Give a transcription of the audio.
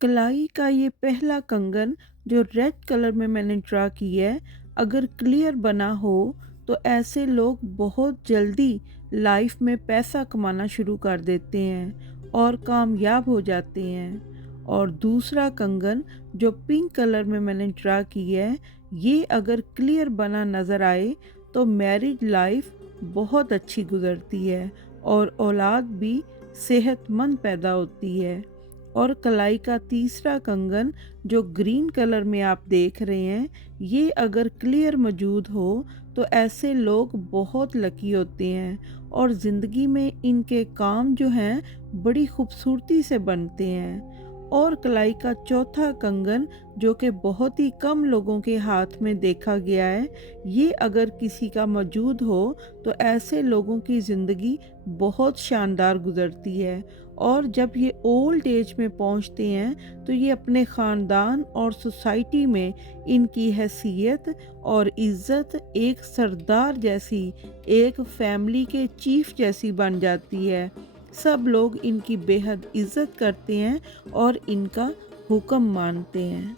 कलाई का ये पहला कंगन जो रेड कलर में मैंने ड्रा किया है, अगर क्लियर बना हो तो ऐसे लोग बहुत जल्दी लाइफ में पैसा कमाना शुरू कर देते हैं और कामयाब हो जाते हैं। और दूसरा कंगन जो पिंक कलर में मैंने ड्रा किया है, ये अगर क्लियर बना नज़र आए तो मैरिज लाइफ बहुत अच्छी गुजरती है और औलाद भी सेहतमंद पैदा होती है। और कलाई का तीसरा कंगन जो ग्रीन कलर में आप देख रहे हैं, ये अगर क्लियर मौजूद हो तो ऐसे लोग बहुत लकी होते हैं और ज़िंदगी में इनके काम जो हैं बड़ी खूबसूरती से बनते हैं। और कलाई का चौथा कंगन जो कि बहुत ही कम लोगों के हाथ में देखा गया है, ये अगर किसी का मौजूद हो तो ऐसे लोगों की ज़िंदगी बहुत शानदार गुजरती है और जब ये ओल्ड एज में पहुंचते हैं तो ये अपने ख़ानदान और सोसाइटी में इनकी हैसियत और इज़्ज़त एक सरदार जैसी, एक फैमिली के चीफ जैसी बन जाती है। सब लोग इनकी बेहद इज़्ज़त करते हैं और इनका हुक्म मानते हैं।